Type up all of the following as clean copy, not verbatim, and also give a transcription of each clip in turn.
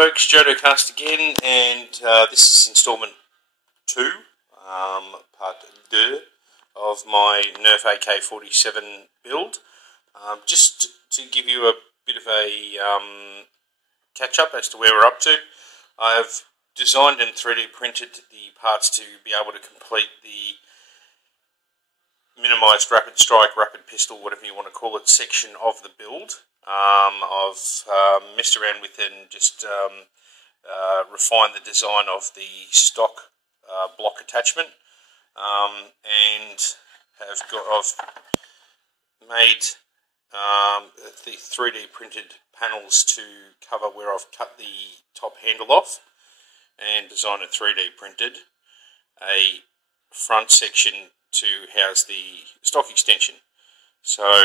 folks, JodoCast again, and this is installment 2, part 2 of my Nerf AK-47 build. Just to give you a bit of a catch-up as to where we're up to, I've designed and 3D printed the parts to be able to complete the minimised rapid strike, rapid pistol, whatever you want to call it, section of the build. I've messed around with it and just refined the design of the stock block attachment, and I've made the 3D printed panels to cover where I've cut the top handle off, and designed and 3D printed a front section to house the stock extension. So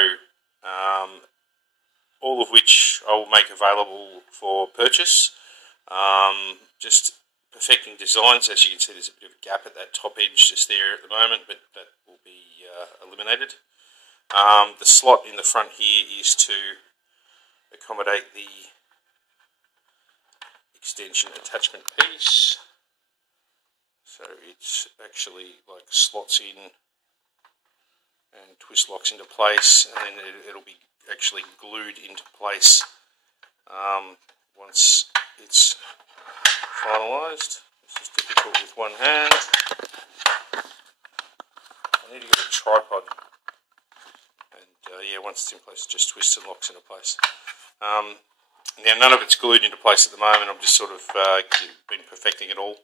all of which I will make available for purchase. Just perfecting designs. As you can see, there's a bit of a gap at that top edge just there at the moment, but that will be eliminated. The slot in the front here is to accommodate the extension attachment piece. So it's actually like slots in and twist locks into place, and then it'll be actually glued into place once it's finalised. This is difficult with one hand. I need to get a tripod, and yeah, once it's in place, it just twists and locks into place. Now, none of it's glued into place at the moment. I'm just sort of been perfecting it all,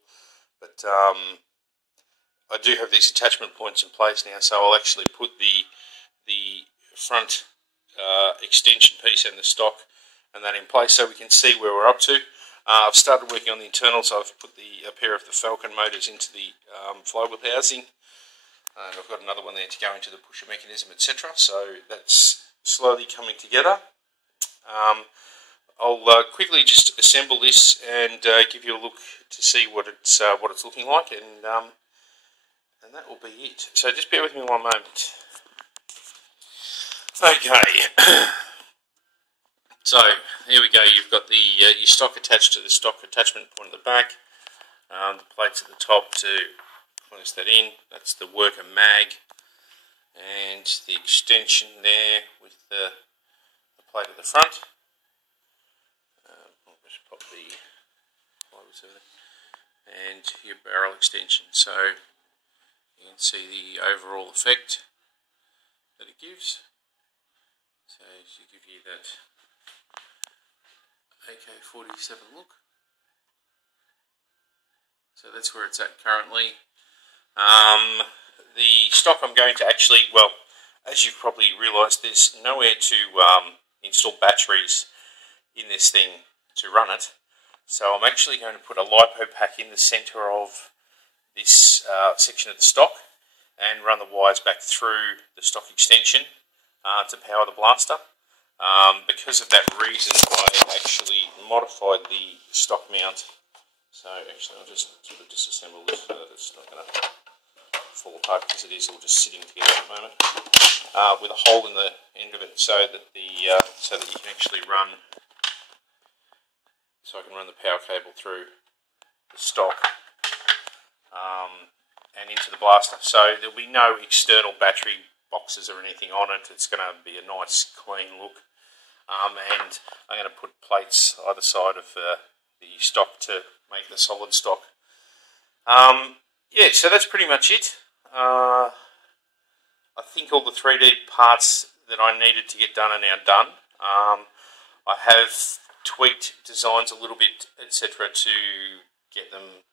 but I do have these attachment points in place now, so I'll actually put the front extension piece and the stock and that in place so we can see where we're up to. I've started working on the internals. I've put a pair of the Falcon motors into the flywheel housing, and I've got another one there to go into the pusher mechanism, etc. So that's slowly coming together. I'll quickly just assemble this and give you a look to see what it's looking like, and that will be it. So just bear with me one moment. Okay, so here we go. You've got your stock attached to the stock attachment point at the back, the plates at the top to close that in. That's the worker mag, and the extension there with the plate at the front. I'll just pop the plywood over there, and your barrel extension. So you can see the overall effect that it gives. So to give you that AK-47 look. So that's where it's at currently. The stock I'm going to actually, well, as you've probably realised, there's nowhere to install batteries in this thing to run it. So I'm actually going to put a LiPo pack in the centre of this section of the stock and run the wires back through the stock extension to power the blaster. Because of that reason, I actually modified the stock mount. So actually, I'll just sort of disassemble this so that it's not going to fall apart, because it is all just sitting together at the moment, with a hole in the end of it so that so that you can actually run. So I can run the power cable through the stock and into the blaster. So there'll be no external battery boxes or anything on it. It's going to be a nice clean look, and I'm going to put plates either side of the stock to make the solid stock. Yeah, so that's pretty much it. I think all the 3D parts that I needed to get done are now done. I have tweaked designs a little bit, etc., to get them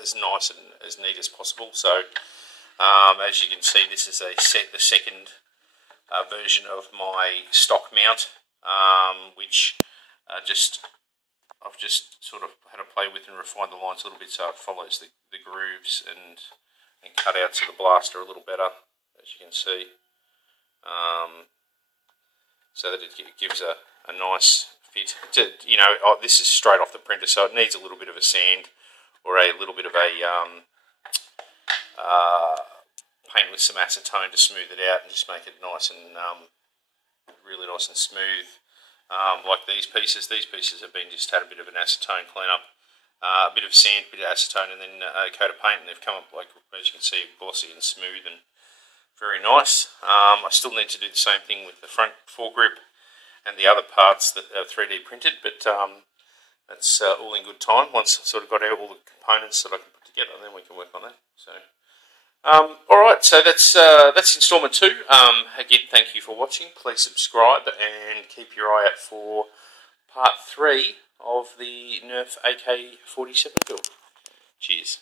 as nice and as neat as possible. So as you can see, this is the second version of my stock mount, which I've just sort of had to play with and refine the lines a little bit so it follows the grooves and cutouts of the blaster a little better, as you can see, so that it gives a nice fit. This is straight off the printer, so it needs a little bit of a sand or a little bit of a paint with some acetone to smooth it out and just make it nice and really nice and smooth. like these pieces. These pieces have been just had a bit of an acetone cleanup, a bit of sand, a bit of acetone, and then a coat of paint, and they've come up, like, as you can see, glossy and smooth and very nice. I still need to do the same thing with the front foregrip and the other parts that are 3D printed, but that's all in good time. Once I've sort of got out all the components that I can put together, then we can work on that. So, all right, so that's instalment 2. Again, thank you for watching. Please subscribe and keep your eye out for part 3 of the Nerf AK-47 build. Cheers.